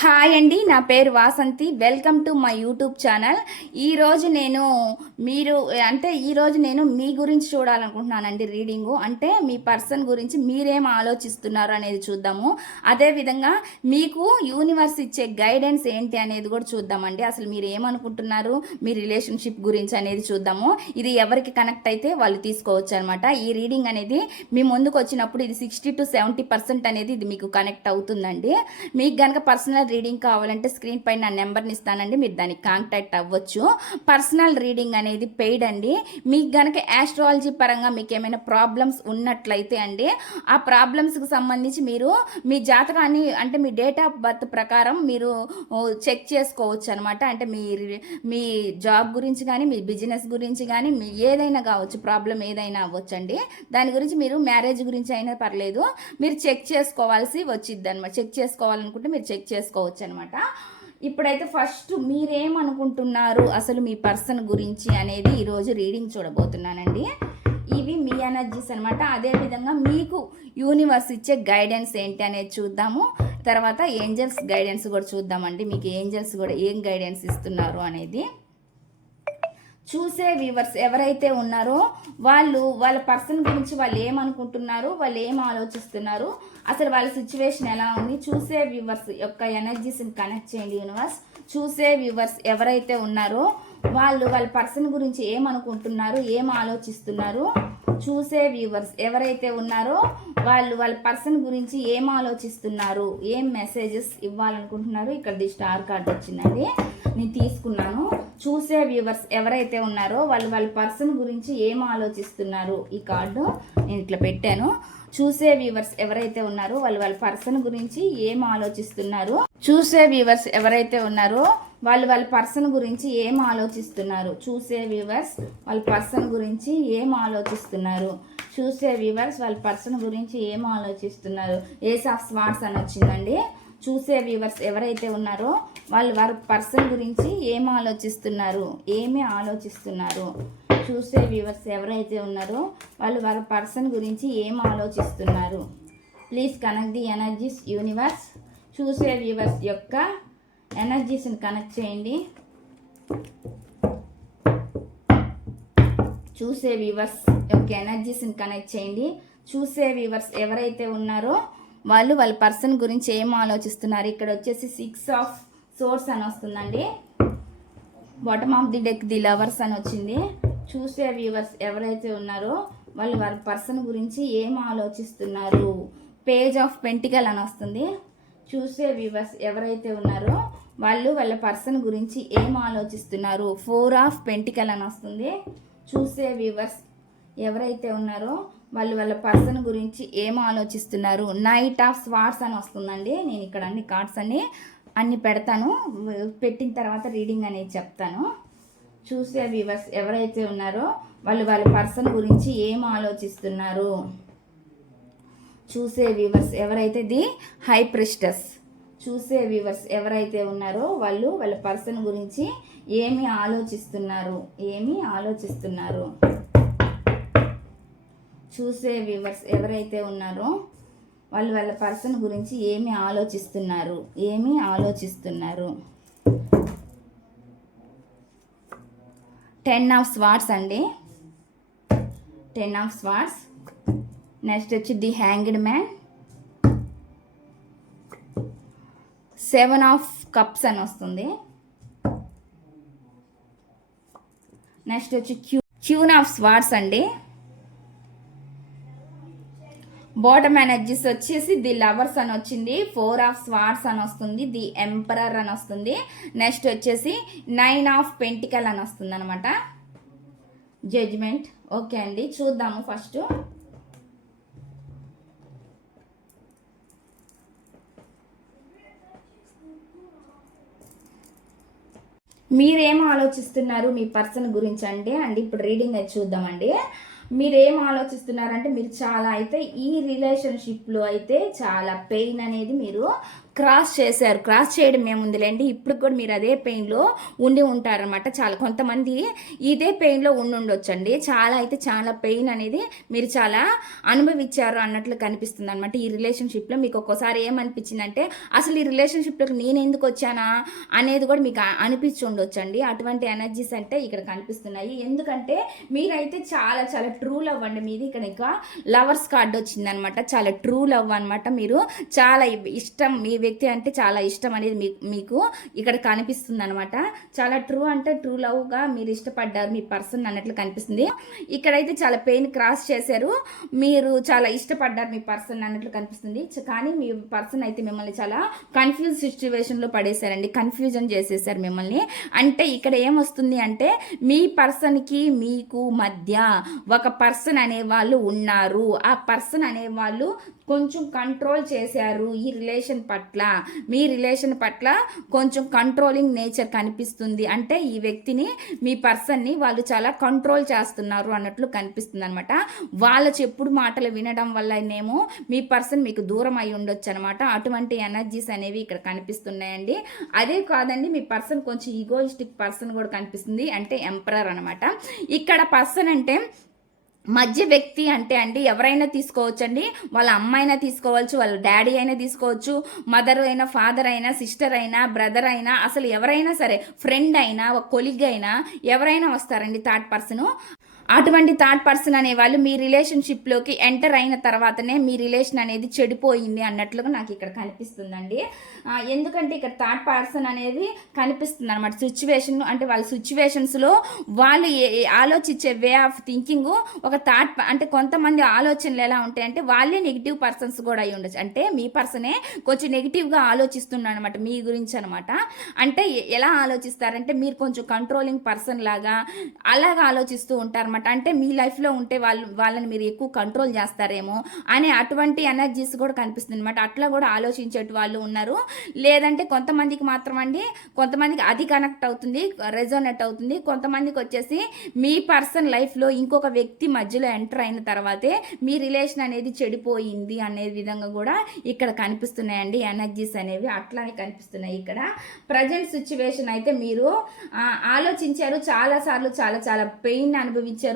Hi అండి నా పేరు Vasanthi. Welcome to my YouTube channel. ఈరోజు నేను మీరు అంటే ఈరోజు నేను మీ గురించి చూడాలనుకుంటున్నానండి రీడింగు. అంటే మీ పర్సన్ గురించి మీరేం ఆలోచిస్తున్నారు అనేది చూద్దాము. అదేవిధంగా మీకు యూనివర్స్ ఇచ్చే గైడెన్స్ ఏంటి అనేది కూడా చూద్దామండి. అసలు మీరు ఏమనుకుంటున్నారు? మీ రిలేషన్షిప్ గురించి అనేది చూద్దాము. ఇది ఎవరికి కనెక్ట్ అయితే వాళ్ళు తీసుకోవచ్చు అనమాట ఈ రీడింగ్ అనేది మీ ముందుకు వచ్చినప్పుడు ఇది సిక్స్టీ టు సెవెంటీ పర్సెంట్ అనేది ఇది మీకు కనెక్ట్ అవుతుందండి. మీకు కనుక పర్సనల్ రీడింగ్ కావాలంటే స్క్రీన్ పైన నా నెంబర్ని ఇస్తానండి మీరు దానికి కాంటాక్ట్ అవ్వచ్చు. పర్సనల్ రీడింగ్ అనేది పెయిడ్ అండి. మీకు గనక యాస్ట్రాలజీ పరంగా మీకు ఏమైనా ప్రాబ్లమ్స్ ఉన్నట్లయితే అండి ఆ ప్రాబ్లమ్స్కి సంబంధించి మీరు మీ జాతకాన్ని అంటే మీ డేట్ ఆఫ్ బర్త్ ప్రకారం మీరు చెక్ చేసుకోవచ్చు అనమాట అంటే మీ మీ జాబ్ గురించి కానీ మీ బిజినెస్ గురించి కానీ మీ ఏదైనా కావచ్చు ప్రాబ్లం ఏదైనా అవ్వచ్చు అండి దాని గురించి మీరు మ్యారేజ్ గురించి అయినా పర్లేదు మీరు చెక్ చేసుకోవాల్సి వచ్చిద్ది అనమాట చెక్ చేసుకోవాలనుకుంటే మీరు చెక్ చేసుకోవచ్చు అనమాట ఇప్పుడైతే ఫస్ట్ మీరేమనుకుంటున్నారు అసలు మీ పర్సన్ గురించి అనేది ఈరోజు రీడింగ్ చూడబోతున్నానండి. ఇవి మీ ఎనర్జీస్ అనమాట. అదేవిధంగా మీకు యూనివర్స్ ఇచ్చే గైడెన్స్ ఏంటి అనేది చూద్దాము. తర్వాత ఏంజల్స్ గైడెన్స్ కూడా చూద్దామండి. మీకు ఏంజల్స్ కూడా ఏం గైడెన్స్ ఇస్తున్నారు అనేది. చూసే వ్యూవర్స్ ఎవరైతే ఉన్నారో వాళ్ళు వాళ్ళ పర్సన్ గురించి వాళ్ళు ఏమనుకుంటున్నారు వాళ్ళు ఏం ఆలోచిస్తున్నారు అసలు వాళ్ళ సిచ్యువేషన్ ఎలా ఉంది చూసే వ్యూవర్స్ యొక్క ఎనర్జీస్ని కనెక్ట్ చేయండి యూనివర్స్. చూసే వ్యూవర్స్ ఎవరైతే ఉన్నారో వాళ్ళు వాళ్ళ పర్సన్ గురించి ఏమనుకుంటున్నారు ఏం ఆలోచిస్తున్నారు చూసే వ్యూవర్స్ ఎవరైతే ఉన్నారో వాళ్ళు వాళ్ళ పర్సన్ గురించి ఏం ఆలోచిస్తున్నారు ఏం మెసేజెస్ ఇవ్వాలనుకుంటున్నారు ఇక్కడ ది స్టార్ కార్డ్ వచ్చిందండి. నేను తీసుకున్నాను. చూసే వ్యూవర్స్ ఎవరైతే ఉన్నారో వాళ్ళు వాళ్ళ పర్సన్ గురించి ఏం ఆలోచిస్తున్నారు ఈ కార్డు నేను ఇట్లా పెట్టాను. చూసే వ్యూవర్స్ ఎవరైతే ఉన్నారో వాళ్ళు వాళ్ళ పర్సన్ గురించి ఏం ఆలోచిస్తున్నారు చూసే వ్యూవర్స్ ఎవరైతే ఉన్నారో వాళ్ళు వాళ్ళ పర్సన్ గురించి ఏం ఆలోచిస్తున్నారు చూసే వ్యూవర్స్ వాళ్ళ పర్సన్ గురించి ఏం ఆలోచిస్తున్నారు చూసే వ్యూవర్స్ వాళ్ళ పర్సన్ గురించి ఏం ఆలోచిస్తున్నారు? ఏస్ ఆఫ్ స్వాట్స్ అని వచ్చిందండి. చూసే వ్యూవర్స్ ఎవరైతే ఉన్నారో వాళ్ళు వారి పర్సన్ గురించి ఏం ఆలోచిస్తున్నారు? ఏమి ఆలోచిస్తున్నారు? చూసే వ్యూవర్స్ ఎవరైతే ఉన్నారో వాళ్ళు వారి పర్సన్ గురించి ఏం ఆలోచిస్తున్నారు? Please connect the energies universe చూసే వ్యూవర్స్ యొక్క ఎనర్జీస్ని కనెక్ట్ చేయండి. చూసే వ్యూవర్స్ యొక్క ఎనర్జీస్ని కనెక్ట్ చేయండి. చూసే వ్యూవర్స్ ఎవరైతే ఉన్నారో వాళ్ళు వాళ్ళ పర్సన్ గురించి ఏం ఆలోచిస్తున్నారు? ఇక్కడ వచ్చేసి సిక్స్ ఆఫ్ సోర్స్ అని వస్తుందండి. Bottom of the deck the lovers అని వచ్చింది. చూసే వ్యూవర్స్ ఎవరైతే ఉన్నారో వాళ్ళు వాళ్ళ పర్సన్ గురించి ఏం ఆలోచిస్తున్నారు? పేజ్ ఆఫ్ పెంటికల్ అని వస్తుంది. చూసే వ్యూవర్స్ ఎవరైతే ఉన్నారో వాళ్ళు వాళ్ళ పర్సన్ గురించి ఏం ఆలోచిస్తున్నారు? ఫోర్ ఆఫ్ పెంటికల్ అని వస్తుంది. చూసే వ్యూవర్స్ ఎవరైతే ఉన్నారో వాళ్ళు వాళ్ళ పర్సన్ గురించి ఏం ఆలోచిస్తున్నారు? నైట్ ఆఫ్ స్వార్ట్స్ అని వస్తుందండి. నేను ఇక్కడ అన్ని కార్డ్స్ అన్ని అన్ని పెడతాను. పెట్టిన తర్వాత రీడింగ్ అనేది చెప్తాను. చూసే వ్యూవర్స్ ఎవరైతే ఉన్నారో వాళ్ళు వాళ్ళ పర్సన్ గురించి ఏం ఆలోచిస్తున్నారు? చూసే వ్యూవర్స్ ఎవరైతే ది హై ప్రెస్టస్ చూసే వ్యూవర్స్ ఎవరైతే ఉన్నారో వాళ్ళు వాళ్ళ పర్సన్ గురించి ఏమి ఆలోచిస్తున్నారు? ఏమి ఆలోచిస్తున్నారు? చూసే వ్యూవర్స్ ఎవరైతే ఉన్నారో వాళ్ళు వాళ్ళ పర్సన్ గురించి ఏమి ఆలోచిస్తున్నారు? ఏమి ఆలోచిస్తున్నారు? టెన్ ఆఫ్ స్వాట్స్ అండి. టెన్ ఆఫ్ స్వాట్స్ నెక్స్ట్ వచ్చి the hanged man. Seven of cups అని వస్తుంది. నెక్స్ట్ వచ్చి క్యూ క్యూన్ ఆఫ్ స్వార్ట్స్ అండి. బాటమ్ ఎనర్జీస్ వచ్చేసి ది లవర్స్ అని వచ్చింది. ఫోర్ ఆఫ్ స్వార్డ్స్ అని వస్తుంది. ది ఎంపరర్ అని వస్తుంది. నెక్స్ట్ వచ్చేసి నైన్ ఆఫ్ పెంటికల్ అని వస్తుంది అనమాట జడ్జ్మెంట్. ఓకే అండి. చూద్దాము ఫస్ట్. మీరేం ఆలోచిస్తున్నారు మీ పర్సన్ గురించి అంటే అండి ఇప్పుడు రీడింగ్ అది చూద్దామండి. మీరేం ఆలోచిస్తున్నారంటే మీరు చాలా అయితే ఈ రిలేషన్షిప్లో అయితే చాలా పెయిన్ అనేది మీరు క్రాస్ చేశారు. క్రాస్ చేయడం ఏముందిలేండి? ఇప్పుడు కూడా మీరు అదే పెయిన్లో ఉండి ఉంటారనమాట చాలా కొంతమంది. ఇదే పెయిన్లో ఉండి ఉండొచ్చండి. చాలా అయితే చాలా పెయిన్ అనేది మీరు చాలా అనుభవించారు అన్నట్లు కనిపిస్తుంది అనమాట ఈ రిలేషన్షిప్లో. మీకు ఒక్కోసారి ఏమనిపించిందంటే అసలు ఈ రిలేషన్షిప్లోకి నేను ఎందుకు వచ్చానా అనేది కూడా మీకు అ- అనిపించి ఉండొచ్చండి. అటువంటి ఎనర్జీస్ అంటే ఇక్కడ కనిపిస్తున్నాయి. ఎందుకంటే మీరైతే చాలా చాలా ట్రూ లవ్ అండి. మీది ఇక్కడ ఇంకా లవర్స్ కార్డ్ వచ్చిందనమాట చాలా ట్రూ లవ్ అనమాట మీరు చాలా ఇష్టం మీ వ్యక్తి అంటే చాలా ఇష్టం అనేది మీకు మీకు ఇక్కడ కనిపిస్తుంది అనమాట చాలా ట్రూ అంటే ట్రూ లవ్గా మీరు ఇష్టపడ్డారు మీ పర్సన్ అన్నట్లు కనిపిస్తుంది. ఇక్కడైతే చాలా పెయిన్ క్రాస్ చేశారు. మీరు చాలా ఇష్టపడ్డారు మీ పర్సన్ అన్నట్లు కనిపిస్తుంది. కానీ మీ పర్సన్ అయితే మిమ్మల్ని చాలా కన్ఫ్యూజ్ సిచ్యువేషన్లో పడేశారండి. కన్ఫ్యూజన్ చేసేసారు మిమ్మల్ని. అంటే ఇక్కడ ఏమొస్తుంది అంటే మీ పర్సన్కి మీకు మధ్య ఒక పర్సన్ అనే వాళ్ళు ఉన్నారు. ఆ పర్సన్ అనే వాళ్ళు కొంచెం కంట్రోల్ చేశారు ఈ రిలేషన్ పట్ల. మీ రిలేషన్ పట్ల కొంచెం కంట్రోలింగ్ నేచర్ కనిపిస్తుంది. అంటే ఈ వ్యక్తిని మీ పర్సన్ని వాళ్ళు చాలా కంట్రోల్ చేస్తున్నారు అన్నట్లు కనిపిస్తుంది అనమాట వాళ్ళ చెప్పుడు మాటలు వినడం వల్లనేమో మీ పర్సన్ మీకు దూరం అయి ఉండొచ్చు అనమాట అటువంటి ఎనర్జీస్ అనేవి ఇక్కడ కనిపిస్తున్నాయండి. అదే కాదండి మీ పర్సన్ కొంచెం ఈగోయిస్టిక్ పర్సన్ కూడా కనిపిస్తుంది. అంటే ఎంపరర్ అనమాట ఇక్కడ పర్సన్ అంటే మధ్య వ్యక్తి అంటే అండి ఎవరైనా తీసుకోవచ్చండి. వాళ్ళ అమ్మ అయినా తీసుకోవచ్చు వాళ్ళ డాడీ అయినా తీసుకోవచ్చు మదర్ అయినా ఫాదర్ అయినా సిస్టర్ అయినా బ్రదర్ అయినా అసలు ఎవరైనా సరే ఫ్రెండ్ అయినా ఒక కొలిగ్ అయినా ఎవరైనా వస్తారండి థర్డ్ పర్సన్. అటువంటి థర్డ్ పర్సన్ అనే వాళ్ళు మీ రిలేషన్షిప్లోకి ఎంటర్ అయిన తర్వాతనే మీ రిలేషన్ అనేది చెడిపోయింది అన్నట్లుగా నాకు ఇక్కడ కనిపిస్తుందండి. ఎందుకంటే ఇక్కడ థర్డ్ పర్సన్ అనేది కనిపిస్తుంది అనమాట సిచ్యువేషన్ అంటే వాళ్ళ సిచ్యువేషన్స్లో వాళ్ళు ఏ- ఆలోచించే వే ఆఫ్ థింకింగ్ ఒక థర్డ్ అంటే కొంతమంది ఆలోచనలు ఎలా ఉంటాయంటే వాళ్ళే నెగిటివ్ పర్సన్స్ కూడా అయి ఉండొచ్చు. అంటే మీ పర్సనే కొంచెం నెగిటివ్గా ఆలోచిస్తున్నాడు అనమాట మీ గురించి అనమాట అంటే ఎలా ఆలోచిస్తారంటే మీరు కొంచెం కంట్రోలింగ్ పర్సన్ లాగా అలాగా ఆలోచిస్తూ అనమాట అంటే మీ లైఫ్లో ఉంటే వాళ్ళు వాళ్ళని మీరు ఎక్కువ కంట్రోల్ చేస్తారేమో అనే అటువంటి ఎనర్జీస్ కూడా కనిపిస్తుంది అనమాట అట్లా కూడా ఆలోచించేటి వాళ్ళు ఉన్నారు. లేదంటే కొంతమందికి మాత్రం అండి కొంతమందికి అది కనెక్ట్ అవుతుంది రెజోనెట్ అవుతుంది. కొంతమందికి వచ్చేసి మీ పర్సన్ లైఫ్లో ఇంకొక వ్యక్తి మధ్యలో ఎంటర్ అయిన తర్వాతే మీ రిలేషన్ అనేది చెడిపోయింది అనే విధంగా కూడా ఇక్కడ కనిపిస్తున్నాయండి. ఎనర్జీస్ అనేవి అట్లానే కనిపిస్తున్నాయి ఇక్కడ. ప్రజెంట్ సిచ్యువేషన్ అయితే మీరు ఆలోచించారు. చాలాసార్లు చాలా చాలా పెయిన్ అనుభవించారు.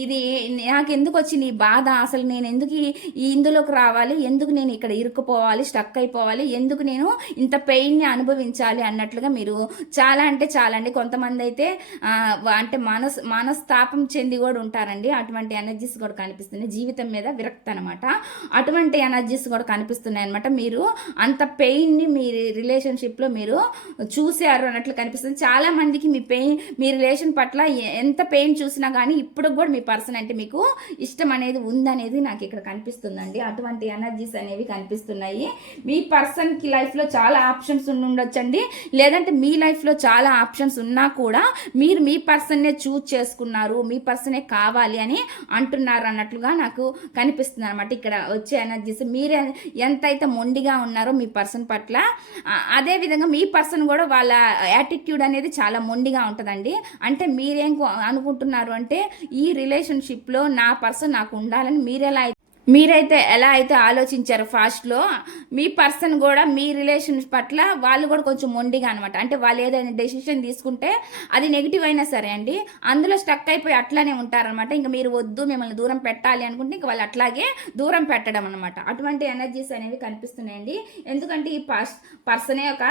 ఇది నాకు ఎందుకు వచ్చింది ఈ బాధ? అసలు నేను ఎందుకు ఇందులోకి రావాలి? ఎందుకు నేను ఇక్కడ ఇరుక్కుపోవాలి? స్టక్ అయిపోవాలి? ఎందుకు నేను ఇంత పెయిన్ని అనుభవించాలి? అన్నట్లుగా మీరు చాలా అంటే చాలా అండి. కొంతమంది అయితే అంటే మనస్ మనస్తాపం చెంది కూడా ఉంటారండి. అటువంటి ఎనర్జీస్ కూడా కనిపిస్తుంది జీవితం మీద విరక్తి అనమాట అటువంటి ఎనర్జీస్ కూడా కనిపిస్తున్నాయి అనమాట మీరు అంత పెయిన్ని మీ రిలేషన్షిప్లో మీరు చూశారు అన్నట్లు కనిపిస్తుంది. చాలా మందికి మీ పెయిన్ మీ రిలేషన్ పట్ల ఎంత పెయిన్ చూసినా కానీ ఇప్పుడు కూడా మీ పర్సన్ అంటే మీకు ఇష్టం అనేది ఉందనేది నాకు ఇక్కడ కనిపిస్తుందండి. అటువంటి ఎనర్జీస్ అనేవి కనిపిస్తున్నాయి. మీ పర్సన్కి లైఫ్లో చాలా ఆప్షన్స్ ఉండి ఉండొచ్చండి. లేదంటే మీ లైఫ్లో చాలా ఆప్షన్స్ ఉన్నా కూడా మీరు మీ పర్సన్నే చూజ్ చేసుకున్నారు మీ పర్సనే కావాలి అని అంటున్నారు అన్నట్లుగా నాకు కనిపిస్తుంది అనమాట ఇక్కడ వచ్చే ఎనర్జీస్ మీరు ఎంతైతే మొండిగా ఉన్నారో మీ పర్సన్ పట్ల అదేవిధంగా అదే విధంగా మీ పర్సన్ కూడా వాళ్ళ యాటిట్యూడ్ అనేది చాలా మొండిగా ఉంటుందండి. అంటే మీరేం కో- అనుకుంటున్నారు అంటే ఈ రిలేషన్షిప్లో నా పర్సన్ నాకు ఉండాలని మీరెలా ఎలా మీరైతే ఎలా అయితే ఆలోచించారు ఫాస్ట్లో మీ పర్సన్ కూడా మీ రిలేషన్ పట్ల వాళ్ళు కూడా కొంచెం మొండిగా అనమాట అంటే వాళ్ళు ఏదైనా డెసిషన్ తీసుకుంటే అది నెగిటివ్ అయినా సరే అండి అందులో స్టక్ అయిపోయి అట్లానే ఉంటారనమాట ఇంకా మీరు వద్దు మిమ్మల్ని దూరం పెట్టాలి అనుకుంటే ఇంకా వాళ్ళు అట్లాగే దూరం పెట్టడం అనమాట అటువంటి ఎనర్జీస్ అనేవి కనిపిస్తున్నాయండి. ఎందుకంటే ఈ పర్స్ పర్సనే ఒక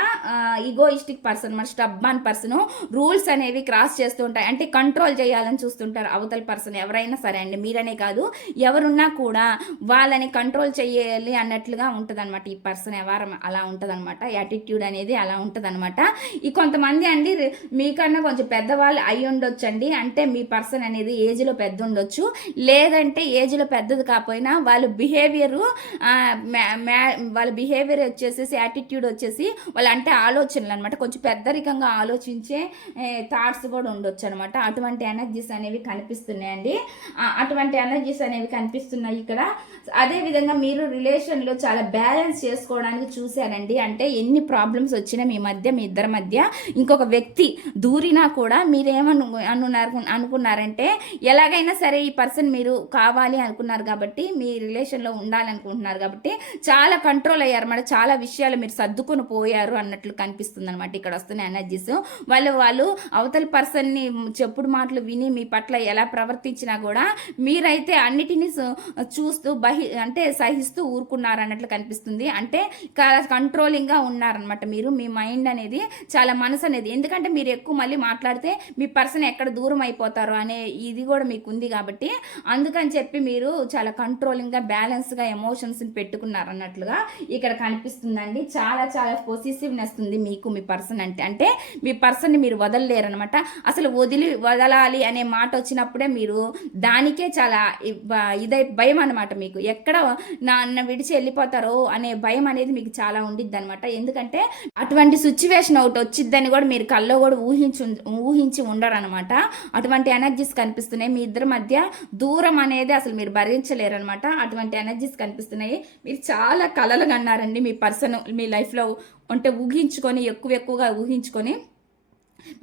ఈగోయిస్టిక్ పర్సన్ మరి స్టబ్బాన్ పర్సన్ రూల్స్ అనేవి క్రాస్ చేస్తూ ఉంటాయి. అంటే కంట్రోల్ చేయాలని చూస్తుంటారు అవతల పర్సన్ ఎవరైనా సరే అండి. మీరనే కాదు ఎవరున్నా కూడా వాళ్ళని కంట్రోల్ చేయాలి అన్నట్లుగా ఉంటుంది అనమాట ఈ పర్సన్ వ్యవహారం అలా ఉంటుంది అనమాట యాటిట్యూడ్ అనేది అలా ఉంటుంది అనమాట ఈ కొంతమంది అండి మీకన్నా కొంచెం పెద్దవాళ్ళు అయి ఉండొచ్చు అండి అంటే మీ పర్సన్ అనేది ఏజ్లో పెద్ద ఉండొచ్చు. లేదంటే ఏజ్లో పెద్దది కాకపోయినా వాళ్ళు బిహేవియరు వాళ్ళ బిహేవియర్ వచ్చేసేసి యాటిట్యూడ్ వచ్చేసి వాళ్ళు అంటే ఆలోచనలు అనమాట కొంచెం పెద్దరికంగా ఆలోచించే థాట్స్ కూడా ఉండొచ్చు అనమాట అటువంటి ఎనర్జీస్ అనేవి కనిపిస్తున్నాయండి. అటువంటి ఎనర్జీస్ అనేవి కనిపిస్తున్నాయి ఇక్కడ. అదేవిధంగా మీరు రిలేషన్లో చాలా బ్యాలెన్స్ చేసుకోవడానికి చూశారండి. అంటే ఎన్ని ప్రాబ్లమ్స్ వచ్చినా మీ మధ్య మీ ఇద్దరి మధ్య ఇంకొక వ్యక్తి దూరినా కూడా మీరేమను అనున్నారు అనుకున్నారంటే ఎలాగైనా సరే ఈ పర్సన్ మీరు కావాలి అనుకున్నారు కాబట్టి మీ రిలేషన్లో ఉండాలనుకుంటున్నారు కాబట్టి చాలా కంట్రోల్ అయ్యారు. మరి చాలా విషయాలు మీరు సర్దుకొని పోయారు అన్నట్లు కనిపిస్తుంది అనమాట ఇక్కడ వస్తున్న ఎనర్జీస్ వాళ్ళు వాళ్ళు అవతల పర్సన్ని చెప్పుడు మాటలు విని మీ పట్ల ఎలా ప్రవర్తించినా కూడా మీరైతే అన్నిటినీ చూస్తూ చూస్తూ బహి అంటే సహిస్తూ ఊరుకున్నారు అన్నట్లు కనిపిస్తుంది. అంటే కంట్రోలింగ్గా ఉన్నారనమాట మీరు. మీ మైండ్ అనేది చాలా మనసు అనేది. ఎందుకంటే మీరు ఎక్కువ మళ్ళీ మాట్లాడితే మీ పర్సన్ ఎక్కడ దూరం అయిపోతారు అనే ఇది కూడా మీకు ఉంది కాబట్టి అందుకని చెప్పి మీరు చాలా కంట్రోలింగ్గా బ్యాలెన్స్గా ఎమోషన్స్ని పెట్టుకున్నారు అన్నట్లుగా ఇక్కడ కనిపిస్తుందండి. చాలా చాలా పొసిసివ్నెస్ ఉంది మీకు మీ పర్సన్ అంటే. అంటే మీ పర్సన్ని మీరు వదలలేరు అనమాట అసలు వదిలి వదలాలి అనే మాట వచ్చినప్పుడే మీరు దానికే చాలా ఇదై భయం అనమాట మీకు. ఎక్కడ నా నన్ను విడిచి వెళ్ళిపోతారో అనే భయం అనేది మీకు చాలా ఉండిద్ది అనమాట ఎందుకంటే అటువంటి సిచ్యువేషన్ ఒకటి వచ్చిద్దని కూడా మీరు కల్లో కూడా ఊహించి ఊహించి ఉండరు అనమాట అటువంటి ఎనర్జీస్ కనిపిస్తున్నాయి. మీ ఇద్దరి మధ్య దూరం అనేది అసలు మీరు భరించలేరు అనమాట అటువంటి ఎనర్జీస్ కనిపిస్తున్నాయి. మీరు చాలా కలలు కన్నారండి మీ పర్సన్ మీ లైఫ్లో అంటే ఊహించుకొని ఎక్కువ ఎక్కువగా ఊహించుకొని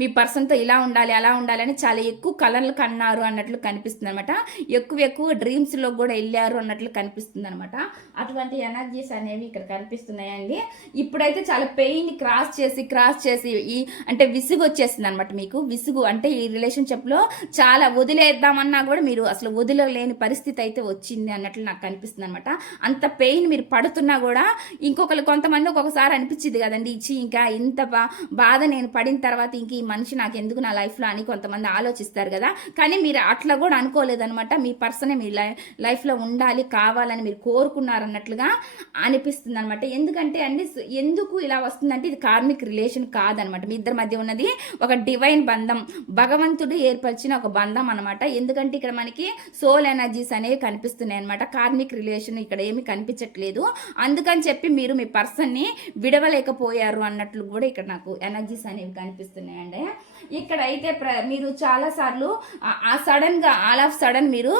మీ పర్సన్తో ఇలా ఉండాలి అలా ఉండాలి అని చాలా ఎక్కువ కలర్లు కన్నారు అన్నట్లు కనిపిస్తుంది అనమాట ఎక్కువ ఎక్కువ డ్రీమ్స్లో కూడా వెళ్ళారు అన్నట్లు కనిపిస్తుంది అనమాట అటువంటి ఎనర్జీస్ అనేవి ఇక్కడ కనిపిస్తున్నాయండి. ఇప్పుడైతే చాలా పెయిన్ క్రాస్ చేసి క్రాస్ చేసి ఈ అంటే విసుగు వచ్చేసింది అనమాట మీకు. విసుగు అంటే ఈ రిలేషన్షిప్లో చాలా వదిలేద్దామన్నా కూడా మీరు అసలు వదిలేని పరిస్థితి అయితే వచ్చింది అన్నట్లు నాకు కనిపిస్తుంది అనమాట అంత పెయిన్ మీరు పడుతున్నా కూడా ఇంకొకరు కొంతమంది ఒక్కొక్కసారి అనిపించింది కదండి ఇచ్చి ఇంకా ఇంత బా బాధ నేను పడిన తర్వాత ఇంక ఈ మనిషి నాకు ఎందుకు నా లైఫ్లో అని కొంతమంది ఆలోచిస్తారు కదా. కానీ మీరు అట్లా కూడా అనుకోలేదనమాట మీ పర్సనే మీ లై లైఫ్లో ఉండాలి కావాలని మీరు కోరుకున్నారన్నట్లుగా అనిపిస్తుంది అనమాట ఎందుకంటే అండి ఎందుకు ఇలా వస్తుందంటే ఇది కార్మిక్ రిలేషన్ కాదనమాట మీ ఇద్దరి మధ్య ఉన్నది ఒక డివైన్ బంధం. భగవంతుడు ఏర్పరిచిన ఒక బంధం అనమాట ఎందుకంటే ఇక్కడ మనకి సోల్ ఎనర్జీస్ అనేవి కనిపిస్తున్నాయి అనమాట కార్మిక్ రిలేషన్ ఇక్కడ ఏమి కనిపించట్లేదు. అందుకని చెప్పి మీరు మీ పర్సన్ని విడవలేకపోయారు అన్నట్లు కూడా ఇక్కడ నాకు ఎనర్జీస్ అనేవి కనిపిస్తున్నాయి. ఇక్కడ అయితే ప్ర మీరు చాలాసార్లు ఆ- సడన్గా ఆల్ ఆఫ్ సడన్ మీరు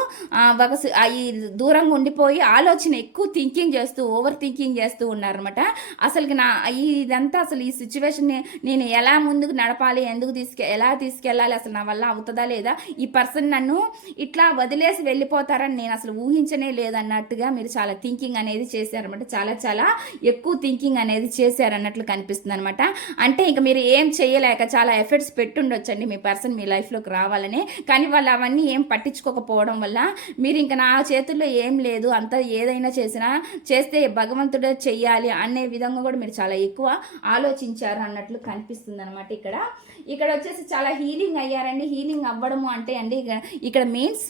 ఒక ఈ దూరంగా ఉండిపోయి ఆలోచన ఎక్కువ థింకింగ్ చేస్తూ ఓవర్ థింకింగ్ చేస్తూ ఉన్నారనమాట అసలు నా ఈ ఇదంతా అసలు ఈ సిచ్యువేషన్ని నేను ఎలా ముందుకు నడపాలి ఎందుకు తీసుకె ఎలా తీసుకెళ్ళాలి అసలు నా వల్ల అవుతుందా లేదా? ఈ పర్సన్ నన్ను ఇట్లా వదిలేసి వెళ్ళిపోతారని నేను అసలు ఊహించనే లేదన్నట్టుగా మీరు చాలా థింకింగ్ అనేది చేశారనమాట చాలా చాలా ఎక్కువ థింకింగ్ అనేది చేశారన్నట్లు కనిపిస్తుంది అనమాట అంటే ఇక మీరు ఏం చేయలేక చాలా ఎఫర్ట్స్ పెట్టుండొచ్చండి మీ పర్సన్ మీ లైఫ్లోకి రావాలని. కానీ వాళ్ళు అవన్నీ ఏం పట్టించుకోకపోవడం వల్ల మీరు ఇంకా నా చేతుల్లో ఏం లేదు అంత ఏదైనా చేసినా చేస్తే భగవంతుడే చెయ్యాలి అనే విధంగా కూడా మీరు చాలా ఎక్కువ ఆలోచించారు అన్నట్లు కనిపిస్తుంది అనమాట ఇక్కడ. ఇక్కడ వచ్చేసి చాలా హీలింగ్ అయ్యారండి. హీలింగ్ అవ్వడము అంటే అండి ఇక్కడ మీన్స్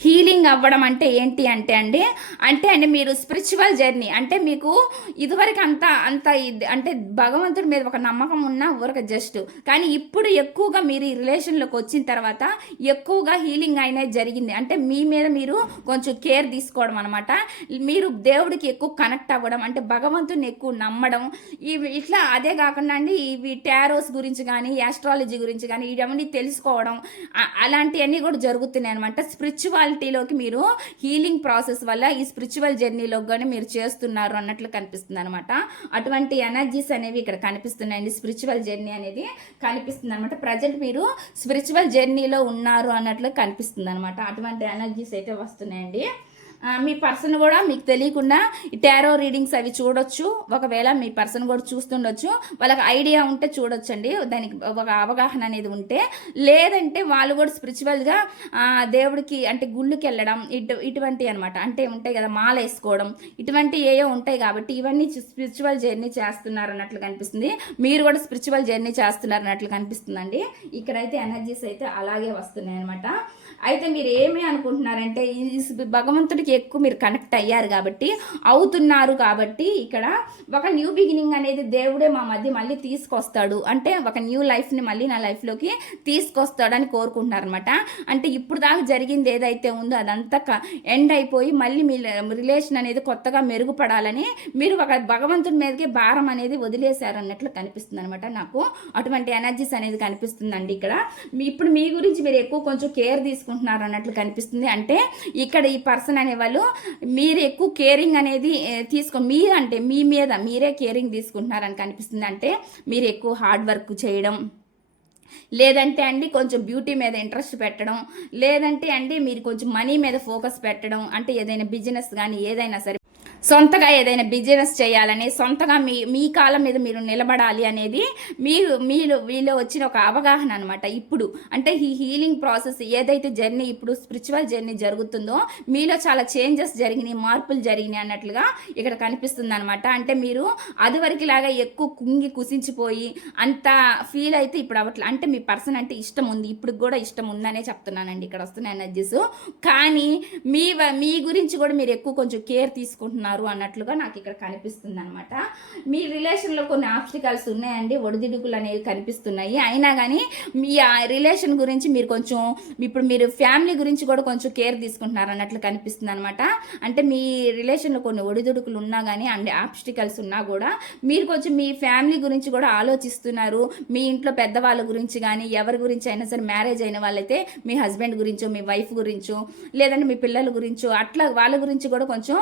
హీలింగ్ అవ్వడం అంటే ఏంటి అంటే అండి అంటే అండి మీరు స్పిరిచువల్ జర్నీ అంటే మీకు ఇదివరకు అంత అంత ఇది- అంటే భగవంతుడి మీద ఒక నమ్మకం ఉన్న ఊరక జస్ట్. కానీ ఇప్పుడు ఎక్కువగా మీరు ఈ రిలేషన్లోకి వచ్చిన తర్వాత ఎక్కువగా హీలింగ్ అయినా జరిగింది. అంటే మీ మీద మీరు కొంచెం కేర్ తీసుకోవడం అనమాట మీరు దేవుడికి ఎక్కువ కనెక్ట్ అవ్వడం అంటే భగవంతుని ఎక్కువ నమ్మడం ఇవి ఇట్లా అదే కాకుండా అండి ఇవి టారోస్ గురించి కానీ యాస్ట్రాలజీ గురించి కానీ ఇవన్నీ తెలుసుకోవడం అలాంటివన్నీ కూడా జరుగుతున్నాయి అనమాట స్పిరిచువల్ స్పిరిచువాలిటీలోకి మీరు హీలింగ్ ప్రాసెస్ వల్ల ఈ స్పిరిచువల్ జర్నీలో కానీ మీరు చేస్తున్నారు అన్నట్లు కనిపిస్తుంది అనమాట అటువంటి ఎనర్జీస్ అనేవి ఇక్కడ కనిపిస్తున్నాయండి. స్పిరిచువల్ జర్నీ అనేది కనిపిస్తుంది అనమాట ప్రజెంట్ మీరు స్పిరిచువల్ జర్నీలో ఉన్నారు అన్నట్లు కనిపిస్తుంది అనమాట అటువంటి ఎనర్జీస్ అయితే వస్తున్నాయండి. మీ పర్సన్ కూడా మీకు తెలియకుండా టారో రీడింగ్స్ అవి చూడొచ్చు. ఒకవేళ మీ పర్సన్ కూడా చూస్తుండొచ్చు. వాళ్ళకి ఐడియా ఉంటే చూడొచ్చండి. దానికి ఒక అవగాహన అనేది ఉంటే. లేదంటే వాళ్ళు కూడా స్పిరిచువల్గా దేవుడికి అంటే గుళ్ళకి వెళ్ళడం ఇటు ఇటువంటి అనమాట అంటే ఉంటాయి కదా మాల వేసుకోవడం. ఇటువంటి ఏయో ఉంటాయి కాబట్టి ఇవన్నీ స్పిరిచువల్ జర్నీ చేస్తున్నారు అన్నట్లు కనిపిస్తుంది. మీరు కూడా స్పిరిచువల్ జర్నీ చేస్తున్నారు అన్నట్లు కనిపిస్తుందండి. ఇక్కడైతే ఎనర్జీస్ అయితే అలాగే వస్తున్నాయి అనమాట అయితే మీరు ఏమి అనుకుంటున్నారంటే భగవంతుడికి ఎక్కువ మీరు కనెక్ట్ అయ్యారు కాబట్టి అవుతున్నారు కాబట్టి ఇక్కడ ఒక న్యూ బిగినింగ్ అనేది దేవుడే మా మధ్య మళ్ళీ తీసుకొస్తాడు. అంటే ఒక న్యూ లైఫ్ని మళ్ళీ నా లైఫ్లోకి తీసుకొస్తాడని కోరుకుంటున్నారు అనమాట అంటే ఇప్పుడు దాకా జరిగింది ఏదైతే ఉందో అదంతా ఎండ్ అయిపోయి మళ్ళీ మీ రిలేషన్ అనేది కొత్తగా మెరుగుపడాలని మీరు ఒక భగవంతుడి మీదకి భారం అనేది వదిలేశారు అన్నట్లు కనిపిస్తుంది అనమాట నాకు. అటువంటి ఎనర్జీస్ అనేది కనిపిస్తుందండి ఇక్కడ. మీ ఇప్పుడు మీ గురించి మీరు ఎక్కువ కొంచెం కేర్ చేసుకుంటున్నారు అన్నట్లు కనిపిస్తుంది. అంటే ఇక్కడ ఈ పర్సన్ అనే అనేవాళ్ళు మీరు ఎక్కువ కేరింగ్ అనేది తీసుకో మీరు అంటే మీ మీద మీరే కేరింగ్ తీసుకుంటున్నారని కనిపిస్తుంది. అంటే మీరు ఎక్కువ హార్డ్ వర్క్ చేయడం లేదంటే అండి కొంచెం బ్యూటీ మీద ఇంట్రెస్ట్ పెట్టడం లేదంటే అండి మీరు కొంచెం మనీ మీద ఫోకస్ పెట్టడం అంటే ఏదైనా బిజినెస్ కానీ ఏదైనా సరే సొంతగా ఏదైనా బిజినెస్ చేయాలని సొంతగా మీ మీ కాలం మీద మీరు నిలబడాలి అనేది మీరు మీరు వీళ్ళు వచ్చిన ఒక అవగాహన అనమాట ఇప్పుడు అంటే ఈ హీలింగ్ ప్రాసెస్ ఏదైతే జర్నీ ఇప్పుడు స్పిరిచువల్ జర్నీ జరుగుతుందో మీలో చాలా చేంజెస్ జరిగినాయి మార్పులు జరిగినాయి అన్నట్లుగా ఇక్కడ కనిపిస్తుంది అనమాట అంటే మీరు అదివరకు లాగా ఎక్కువ కుంగి కుసించిపోయి అంత ఫీల్ అయితే ఇప్పుడు అవట్లే అంటే మీ పర్సన్ అంటే ఇష్టం ఉంది ఇప్పుడు కూడా ఇష్టం ఉందనే చెప్తున్నానండి. ఇక్కడ వస్తున్న ఎనర్జీస్ కానీ మీ వ- మీ గురించి కూడా మీరు ఎక్కువ కొంచెం కేర్ తీసుకుంటున్నారు. అన్నట్లుగా నాకు ఇక్కడ కనిపిస్తుంది అనమాట మీ రిలేషన్లో కొన్ని ఆబ్స్టికల్స్ ఉన్నాయండి ఒడిదిడుకులు అనేవి కనిపిస్తున్నాయి. అయినా కానీ మీ రిలేషన్ గురించి మీరు కొంచెం ఇప్పుడు మీరు ఫ్యామిలీ గురించి కూడా కొంచెం కేర్ తీసుకుంటున్నారు అన్నట్లు కనిపిస్తుంది అనమాట అంటే మీ రిలేషన్లో కొన్ని ఒడిదుడుకులు ఉన్నా కానీ అండ్ ఆబ్స్టికల్స్ ఉన్నా కూడా మీరు కొంచెం మీ ఫ్యామిలీ గురించి కూడా ఆలోచిస్తున్నారు. మీ ఇంట్లో పెద్దవాళ్ళ గురించి కానీ ఎవరి గురించి అయినా సరే మ్యారేజ్ అయిన వాళ్ళైతే మీ హస్బెండ్ గురించో మీ వైఫ్ గురించో లేదంటే మీ పిల్లల గురించో అట్లా వాళ్ళ గురించి కూడా కొంచెం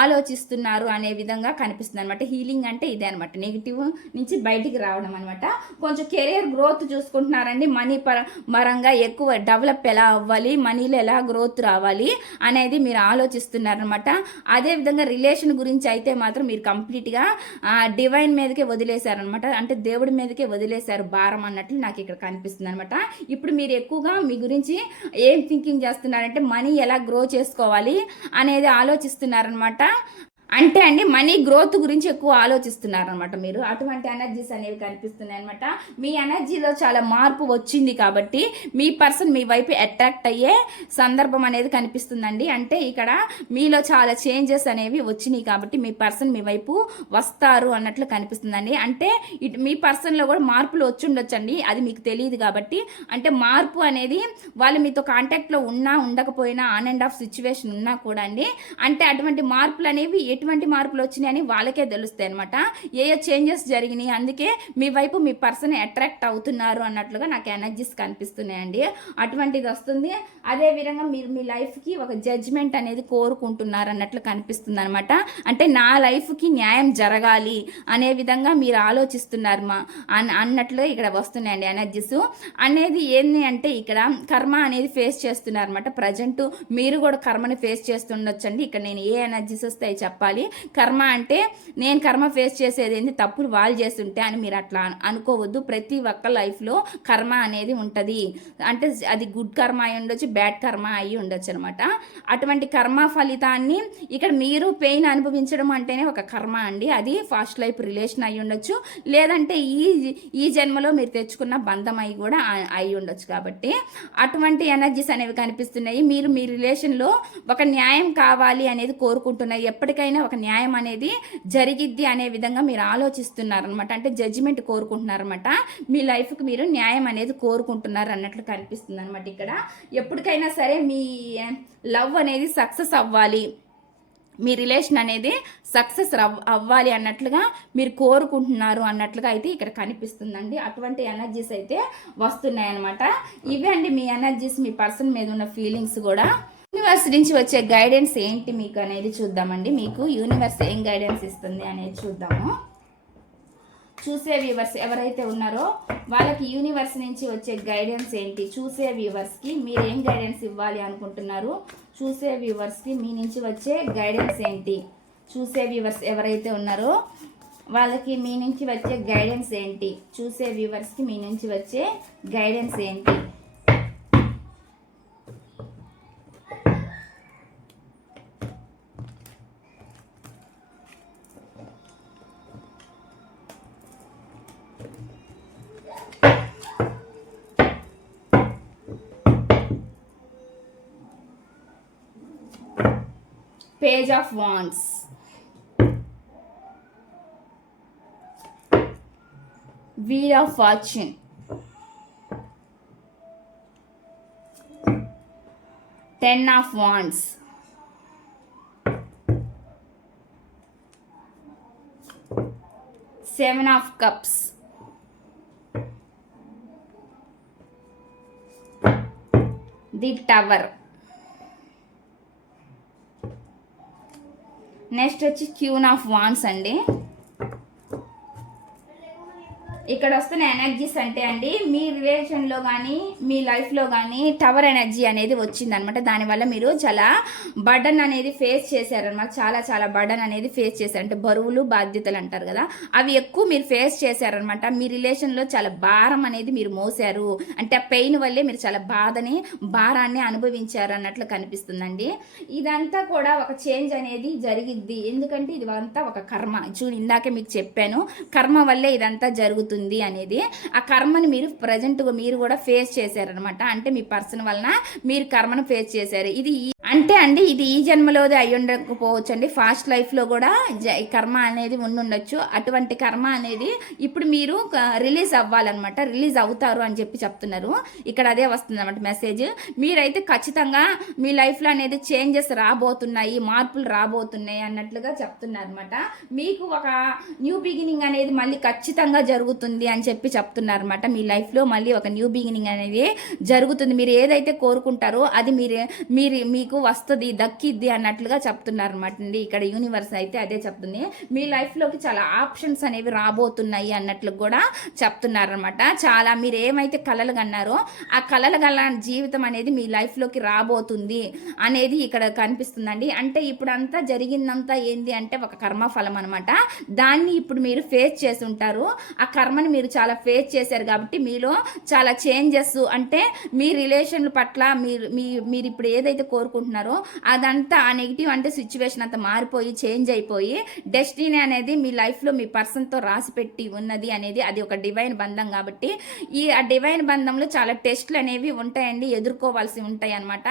ఆలోచి ఆలోచిస్తున్నారు అనే విధంగా కనిపిస్తుంది అనమాట హీలింగ్ అంటే ఇదే అనమాట నెగిటివ్ నుంచి బయటికి రావడం అనమాట కొంచెం కెరియర్ గ్రోత్ చూసుకుంటున్నారండి. మనీ పర పరంగా ఎక్కువ డెవలప్ ఎలా అవ్వాలి? మనీలో ఎలా గ్రోత్ రావాలి? అనేది మీరు ఆలోచిస్తున్నారనమాట అదేవిధంగా రిలేషన్ గురించి అయితే మాత్రం మీరు కంప్లీట్గా డివైన్ మీదకే వదిలేశారనమాట అంటే దేవుడి మీదకే వదిలేశారు భారం అన్నట్లు నాకు ఇక్కడ కనిపిస్తుంది అనమాట ఇప్పుడు మీరు ఎక్కువగా మీ గురించి ఏం థింకింగ్ చేస్తున్నారంటే మనీ ఎలా గ్రో చేసుకోవాలి అనేది ఆలోచిస్తున్నారనమాట అంటే అండి మనీ గ్రోత్ గురించి ఎక్కువ ఆలోచిస్తున్నారనమాట మీరు. అటువంటి ఎనర్జీస్ అనేవి కనిపిస్తున్నాయి అనమాట మీ ఎనర్జీలో చాలా మార్పు వచ్చింది కాబట్టి మీ పర్సన్ మీ వైపు అట్రాక్ట్ అయ్యే సందర్భం అనేది కనిపిస్తుందండి. అంటే ఇక్కడ మీలో చాలా చేంజెస్ అనేవి వచ్చినాయి కాబట్టి మీ పర్సన్ మీ వైపు వస్తారు అన్నట్లు కనిపిస్తుందండి. అంటే ఇటు మీ పర్సన్లో కూడా మార్పులు వచ్చి ఉండొచ్చండి. అది మీకు తెలియదు కాబట్టి. అంటే మార్పు అనేది వాళ్ళు మీతో కాంటాక్ట్లో ఉన్నా ఉండకపోయినా ఆన్ అండ్ ఆఫ్ సిచ్యువేషన్ ఉన్నా కూడా అండి. అంటే అటువంటి మార్పులు అనేవి ఎటువంటి మార్పులు వచ్చినాయని వాళ్ళకే తెలుస్తాయి అనమాట ఏ ఏ చేంజెస్ జరిగినాయి అందుకే మీ వైపు మీ పర్సన్ అట్రాక్ట్ అవుతున్నారు అన్నట్లుగా నాకు ఎనర్జీస్ కనిపిస్తున్నాయండి. అటువంటిది వస్తుంది. అదే విధంగా మీరు మీ లైఫ్కి ఒక జడ్జ్మెంట్ అనేది కోరుకుంటున్నారు అన్నట్లు కనిపిస్తుంది అనమాట అంటే నా లైఫ్కి న్యాయం జరగాలి అనే విధంగా మీరు ఆలోచిస్తున్నారు మా అన్ అన్నట్లు ఇక్కడ వస్తున్నాయండి ఎనర్జీస్ అనేది ఏంది అంటే ఇక్కడ కర్మ అనేది ఫేస్ చేస్తున్నారు అనమాట ప్రజెంట్ మీరు కూడా కర్మని ఫేస్ చేస్తుండొచ్చండి. ఇక్కడ నేను ఏ ఎనర్జీస్ వస్తాయి చెప్పాలి. చెప్పాలి. కర్మ అంటే నేను కర్మ ఫేస్ చేసేది ఏంది? తప్పులు వాళ్ళు చేస్తుంటే అని మీరు అట్లా అనుకోవద్దు. ప్రతి ఒక్క లైఫ్లో కర్మ అనేది ఉంటుంది. అంటే అది గుడ్ కర్మ అయి ఉండొచ్చు బ్యాడ్ కర్మ అయి ఉండొచ్చు అనమాట అటువంటి కర్మ ఫలితాన్ని ఇక్కడ మీరు పెయిన్ అనుభవించడం అంటేనే ఒక కర్మ అండి. అది ఫాస్ట్ లైఫ్ రిలేషన్ అయి ఉండొచ్చు. లేదంటే ఈ ఈ జన్మలో మీరు తెచ్చుకున్న బంధం అయి కూడా అయి ఉండొచ్చు కాబట్టి అటువంటి ఎనర్జీస్ అనేవి కనిపిస్తున్నాయి. మీరు మీ రిలేషన్లో ఒక న్యాయం కావాలి అనేది కోరుకుంటున్నారు ఎప్పటికైనా ఒక న్యాయం అనేది జరిగిద్ది అనే విధంగా మీరు ఆలోచిస్తున్నారనమాట అంటే జడ్జిమెంట్ కోరుకుంటున్నారనమాట మీ లైఫ్కి మీరు న్యాయం అనేది కోరుకుంటున్నారు అన్నట్లు కనిపిస్తుంది అనమాట ఇక్కడ. ఎప్పటికైనా సరే మీ లవ్ అనేది సక్సెస్ అవ్వాలి. మీ రిలేషన్ అనేది సక్సెస్ అవ్వాలి అన్నట్లుగా మీరు కోరుకుంటున్నారు అన్నట్లుగా అయితే ఇక్కడ కనిపిస్తుందండి. అటువంటి ఎనర్జీస్ అయితే వస్తున్నాయి అనమాట ఇవే అండి మీ ఎనర్జీస్ మీ పర్సన్ మీద ఉన్న ఫీలింగ్స్ కూడా. యూనివర్స్ నుంచి వచ్చే గైడెన్స్ ఏంటి మీకు అనేది చూద్దామండి. మీకు యూనివర్స్ ఏం గైడెన్స్ ఇస్తుంది అనేది చూద్దాము. చూసే వ్యూవర్స్ ఎవరైతే ఉన్నారో వాళ్ళకి యూనివర్స్ నుంచి వచ్చే గైడెన్స్ ఏంటి? చూసే వ్యూవర్స్కి మీరు ఏం గైడెన్స్ ఇవ్వాలి అనుకుంటున్నారు? చూసే వ్యూవర్స్కి మీ నుంచి వచ్చే గైడెన్స్ ఏంటి? చూసే వ్యూవర్స్ ఎవరైతే ఉన్నారో వాళ్ళకి మీ నుంచి వచ్చే గైడెన్స్ ఏంటి? చూసే వ్యూవర్స్కి మీ నుంచి వచ్చే గైడెన్స్ ఏంటి? of Wands. Wheel of Fortune. Ten of Wands. Seven of Cups. The Tower. Next వచ్చి క్యూన్ ఆఫ్ వాన్స్ అండి. ఇక్కడ వస్తున్న ఎనర్జీస్ అంటే అండి మీ రిలేషన్లో కానీ మీ లైఫ్లో కానీ టవర్ ఎనర్జీ అనేది వచ్చిందనమాట. దానివల్ల మీరు చాలా బర్డన్ అనేది ఫేస్ చేశారనమాట. చాలా చాలా బర్డన్ అనేది ఫేస్ చేశారు. అంటే బరువులు బాధ్యతలు అంటారు కదా అవి ఎక్కువ మీరు ఫేస్ చేశారనమాట. మీ రిలేషన్లో చాలా భారం అనేది మీరు మోసారు అంటే ఆ పెయిన్ వల్లే మీరు చాలా బాధని భారాన్ని అనుభవించారు అన్నట్లు కనిపిస్తుందండి. ఇదంతా కూడా ఒక చేంజ్ అనేది జరిగిద్ది. ఎందుకంటే ఇది అంతా ఒక కర్మ. చూడు ఇందాకే మీకు చెప్పాను కర్మ వల్లే ఇదంతా జరుగుతుంది. అనేది ఆ కర్మని మీరు ప్రజెంట్గా మీరు కూడా ఫేస్ చేశారనమాట అంటే మీ పర్సన్ వలన మీరు కర్మను ఫేస్ చేశారు. ఇది ఈ- అంటే అండి ఇది ఈ జన్మలోదే అయి ఉండకపోవచ్చు అండి ఫాస్ట్ లైఫ్లో కూడా కర్మ అనేది ఉండుండొచ్చు అటువంటి కర్మ అనేది ఇప్పుడు మీరు రిలీజ్ అవ్వాలన్నమాట. రిలీజ్ అవుతారు అని చెప్పి చెప్తున్నారు. ఇక్కడ అదే వస్తుంది అనమాట మెసేజ్ మీరైతే ఖచ్చితంగా మీ లైఫ్లో అనేది చేంజెస్ రాబోతున్నాయి మార్పులు రాబోతున్నాయి అన్నట్లుగా చెప్తున్నారు అనమాట మీకు ఒక న్యూ బిగినింగ్ అనేది మళ్ళీ ఖచ్చితంగా జరుగుతుంది అని చెప్పి చెప్తున్నారు అనమాట మీ లైఫ్లో మళ్ళీ ఒక న్యూ బిగినింగ్ అనేది జరుగుతుంది. మీరు ఏదైతే కోరుకుంటారో అది మీరు మీరు మీకు వస్తుంది దక్కిద్ది అన్నట్లుగా చెప్తున్నారు అనమాట అండి. ఇక్కడ యూనివర్స్ అయితే అదే చెప్తుంది. మీ లైఫ్లోకి చాలా ఆప్షన్స్ అనేవి రాబోతున్నాయి అన్నట్లు కూడా చెప్తున్నారు అనమాట చాలా మీరు ఏమైతే కలలు కన్నారో ఆ కలలు గల జీవితం అనేది మీ లైఫ్లోకి రాబోతుంది అనేది ఇక్కడ కనిపిస్తుందండి. అంటే ఇప్పుడు అంతా జరిగిందంతా ఏంది అంటే ఒక కర్మఫలం అనమాట దాన్ని ఇప్పుడు మీరు ఫేస్ చేసి ఉంటారు. ఆ కర్మని మీరు చాలా ఫేస్ చేశారు కాబట్టి మీలో చాలా చేంజెస్ అంటే మీ రిలేషన్ల పట్ల మీరు మీ మీరు ఇప్పుడు ఏదైతే కోరుకుంటున్నారో అదంతా ఆ నెగిటివ్ అంటే సిచ్యువేషన్ అంతా మారిపోయి చేంజ్ అయిపోయి డెస్టినీ అనేది మీ లైఫ్లో మీ పర్సన్తో రాసిపెట్టి ఉన్నది అనేది అది ఒక డివైన్ బంధం కాబట్టి ఈ ఆ డివైన్ బంధంలో చాలా టెస్ట్లు అనేవి ఉంటాయండి ఎదుర్కోవాల్సి ఉంటాయి అనమాట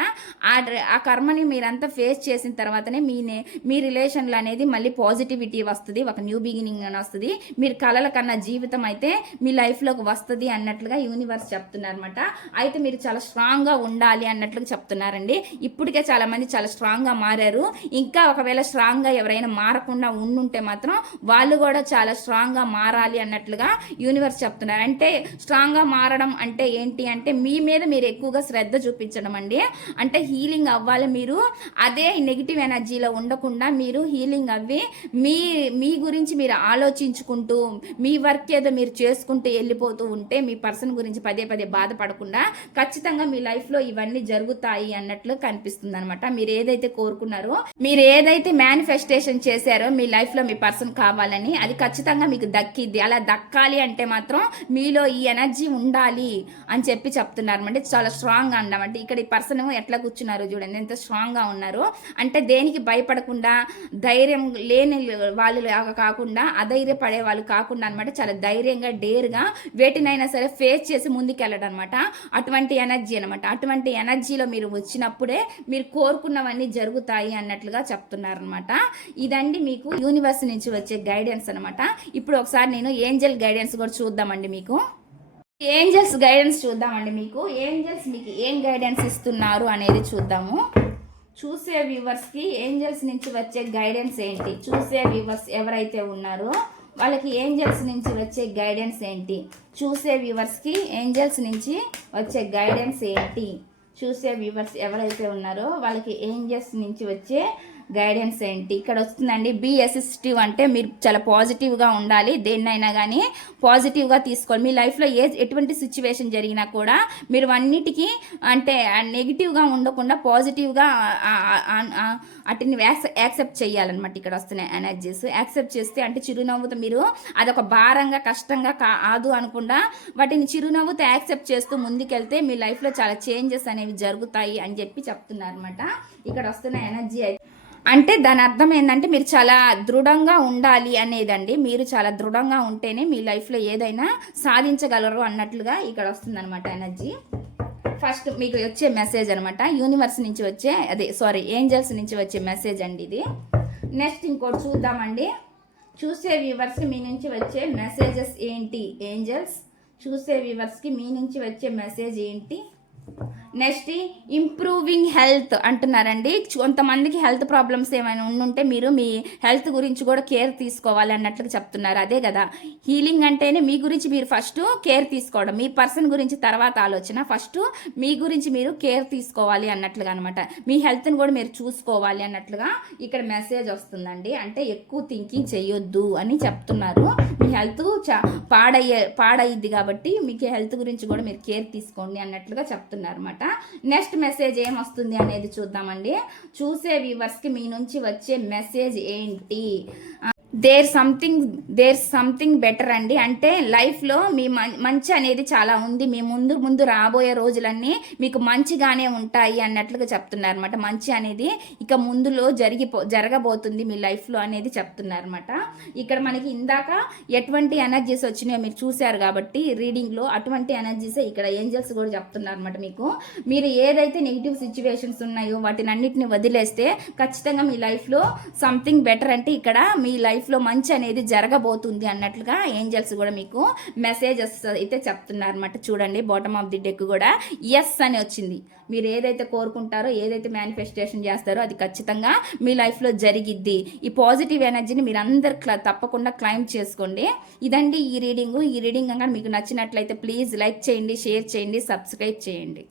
ఆ ఆ కర్మని మీరంతా ఫేస్ చేసిన తర్వాతనే మీ నే- మీ రిలేషన్లు అనేది మళ్ళీ పాజిటివిటీ వస్తుంది ఒక న్యూ బిగినింగ్ అని వస్తుంది. మీరు కలల కన్నా జీవితం అయితే మీ లైఫ్లోకి వస్తుంది అన్నట్లుగా యూనివర్స్ చెప్తున్నారు అనమాట అయితే మీరు చాలా స్ట్రాంగ్గా ఉండాలి అన్నట్లుగా చెప్తున్నారండి. ఇప్పటికే చాలా మంది చాలా స్ట్రాంగ్గా మారారు. ఇంకా ఒకవేళ స్ట్రాంగ్గా ఎవరైనా మారకుండా ఉండుంటే మాత్రం వాళ్ళు కూడా చాలా స్ట్రాంగ్గా మారాలి అన్నట్లుగా యూనివర్స్ చెప్తున్నారు. అంటే స్ట్రాంగ్గా మారడం అంటే ఏంటి అంటే మీ మీద మీరు ఎక్కువగా శ్రద్ధ చూపించడం అండి. అంటే హీలింగ్ అవ్వాలి మీరు. అదే నెగిటివ్ ఎనర్జీలో ఉండకుండా మీరు హీలింగ్ అవ్వి మీ మీ గురించి మీరు ఆలోచించుకుంటూ మీ వర్క్ ఏదో మీరు చేసుకుంటూ వెళ్ళిపోతూ ఉంటే మీ పర్సన్ గురించి పదే పదే బాధపడకుండా ఖచ్చితంగా మీ లైఫ్లో ఇవన్నీ జరుగుతాయి అన్నట్లు కనిపిస్తుంది. అనమాట మీరు ఏదైతే కోరుకున్నారో మీరు ఏదైతే మేనిఫెస్టేషన్ చేశారో మీ లైఫ్లో మీ పర్సన్ కావాలని అది ఖచ్చితంగా మీకు దక్కిద్ది. అలా దక్కాలి అంటే మాత్రం మీలో ఈ ఎనర్జీ ఉండాలి అని చెప్పి చెప్తున్నారు అంటే చాలా స్ట్రాంగ్గా ఉన్నామంటే ఇక్కడ ఈ పర్సన్ ఎట్లా కూర్చున్నారు చూడండి. ఎంత స్ట్రాంగ్గా ఉన్నారు. అంటే దేనికి భయపడకుండా ధైర్యం లేని వాళ్ళు కాకుండా కాకుండా అధైర్యపడే వాళ్ళు కాకుండా అనమాట చాలా ధైర్యంగా డేర్గా వేటినైనా సరే ఫేస్ చేసి ముందుకెళ్ళడం అనమాట అటువంటి ఎనర్జీ అనమాట అటువంటి ఎనర్జీలో మీరు వచ్చినప్పుడే మీరు కోరుకున్నవన్నీ జరుగుతాయి అన్నట్లుగా చెప్తున్నారనమాట ఇదండి మీకు యూనివర్స్ నుంచి వచ్చే గైడెన్స్ అనమాట ఇప్పుడు ఒకసారి నేను ఏంజల్ గైడెన్స్ కూడా చూద్దామండి మీకు. ఏంజల్స్ గైడెన్స్ చూద్దామండి మీకు. ఏంజల్స్ మీకు ఏం గైడెన్స్ ఇస్తున్నారు అనేది చూద్దాము. చూసే వ్యూవర్స్కి ఏంజల్స్ నుంచి వచ్చే గైడెన్స్ ఏంటి? చూసే వ్యూవర్స్ ఎవరైతే ఉన్నారో వాళ్ళకి ఏంజల్స్ నుంచి వచ్చే గైడెన్స్ ఏంటి? చూసే వ్యూవర్స్కి ఏంజల్స్ నుంచి వచ్చే గైడెన్స్ ఏంటి? చూసే వ్యూవర్స్ ఎవరైతే ఉన్నారో వాళ్ళకి ఏంజెస్ నుంచి వచ్చే గైడెన్స్ ఏంటి? ఇక్కడ వస్తుందండి బీ అసిస్టివ్ అంటే మీరు చాలా పాజిటివ్గా ఉండాలి దేన్నైనా కానీ పాజిటివ్గా తీసుకోవాలి. మీ లైఫ్లో ఏ ఎటువంటి సిచ్యువేషన్ జరిగినా కూడా మీరు అన్నిటికీ అంటే నెగిటివ్గా ఉండకుండా పాజిటివ్గా వాటిని యాక్సెప్ట్ చేయాలన్నమాట ఇక్కడ వస్తున్నాయి ఎనర్జీస్ యాక్సెప్ట్ చేస్తే అంటే చిరునవ్వుతో మీరు అదొక భారంగా కష్టంగా కాదు అనుకుండా వాటిని చిరునవ్వుతో యాక్సెప్ట్ చేస్తూ ముందుకెళ్తే మీ లైఫ్లో చాలా చేంజెస్ అనేవి జరుగుతాయి అని చెప్పి చెప్తున్నారు అనమాట ఇక్కడ వస్తున్న ఎనర్జీ అయితే అంటే దాని అర్థం ఏంటంటే మీరు చాలా దృఢంగా ఉండాలి అనేదండి. మీరు చాలా దృఢంగా ఉంటేనే మీ లైఫ్లో ఏదైనా సాధించగలరు అన్నట్లుగా ఇక్కడ వస్తుందన్నమాట ఎనర్జీ. ఫస్ట్ మీకు వచ్చే మెసేజ్ అనమాట యూనివర్స్ నుంచి వచ్చే అదే సారీ ఏంజల్స్ నుంచి వచ్చే మెసేజ్ అండి ఇది. నెక్స్ట్ ఇంకోటి చూద్దామండి. చూసే వ్యూవర్స్కి మీ నుంచి వచ్చే మెసేజెస్ ఏంటి? ఏంజల్స్? చూసే వ్యూవర్స్కి మీ నుంచి వచ్చే మెసేజ్ ఏంటి? నెక్స్ట్ ఇంప్రూవింగ్ హెల్త్ అంటున్నారండి. కొంతమందికి హెల్త్ ప్రాబ్లమ్స్ ఏమైనా ఉండుంటే మీరు మీ హెల్త్ గురించి కూడా కేర్ తీసుకోవాలి అన్నట్లుగా చెప్తున్నారు. అదే కదా. హీలింగ్ అంటేనే మీ గురించి మీరు ఫస్ట్ కేర్ తీసుకోవడం. మీ పర్సన్ గురించి తర్వాత ఆలోచన. ఫస్ట్ మీ గురించి మీరు కేర్ తీసుకోవాలి అన్నట్లుగా అనమాట మీ హెల్త్ని కూడా మీరు చూసుకోవాలి అన్నట్లుగా ఇక్కడ మెసేజ్ వస్తుందండి. అంటే ఎక్కువ థింకింగ్ చేయొద్దు అని చెప్తున్నారు. మీ హెల్త్ చా పాడయ్యే పాడయ్యిద్ది కాబట్టి మీకు హెల్త్ గురించి కూడా మీరు కేర్ తీసుకోండి అన్నట్లుగా చెప్తున్నారు. అనమాట నెక్స్ట్ మెసేజ్ ఏమొస్తుంది అనేది చూద్దామండి. చూసే వ్యూవర్స్కి మీ నుంచి వచ్చే మెసేజ్ ఏంటి? There something there something better అండి. అంటే లైఫ్లో మీ మం- మంచి అనేది చాలా ఉంది. మీ ముందు ముందు రాబోయే రోజులన్నీ మీకు మంచిగానే ఉంటాయి అన్నట్లుగా చెప్తున్నారు అనమాట మంచి అనేది ఇక ముందులో జరిగిపో జరగబోతుంది మీ లైఫ్లో అనేది చెప్తున్నారు అనమాట ఇక్కడ మనకి ఇందాక ఎటువంటి ఎనర్జీస్ వచ్చినాయో మీరు చూశారు కాబట్టి రీడింగ్లో అటువంటి ఎనర్జీసే ఇక్కడ ఏంజల్స్ కూడా చెప్తున్నారు అనమాట మీకు. మీరు ఏదైతే నెగిటివ్ సిచ్యువేషన్స్ ఉన్నాయో వాటిని అన్నిటిని వదిలేస్తే ఖచ్చితంగా మీ లైఫ్లో సంథింగ్ బెటర్ అంటే ఇక్కడ మీ లైఫ్ లైఫ్లో మంచి అనేది జరగబోతుంది అన్నట్లుగా ఏంజల్స్ కూడా మీకు మెసేజెస్ అయితే చెప్తున్నారు అనమాట చూడండి బాటమ్ ఆఫ్ ది డెక్ కూడా ఎస్ అని వచ్చింది. మీరు ఏదైతే కోరుకుంటారో ఏదైతే మేనిఫెస్టేషన్ చేస్తారో అది ఖచ్చితంగా మీ లైఫ్లో జరిగిద్ది. ఈ పాజిటివ్ ఎనర్జీని మీరు అందరు క్ల తప్పకుండా క్లైమ్ చేసుకోండి. ఇదండి ఈ రీడింగు ఈ రీడింగ్ కనుక మీకు నచ్చినట్లయితే ప్లీజ్ లైక్ చేయండి షేర్ చేయండి సబ్స్క్రైబ్ చేయండి.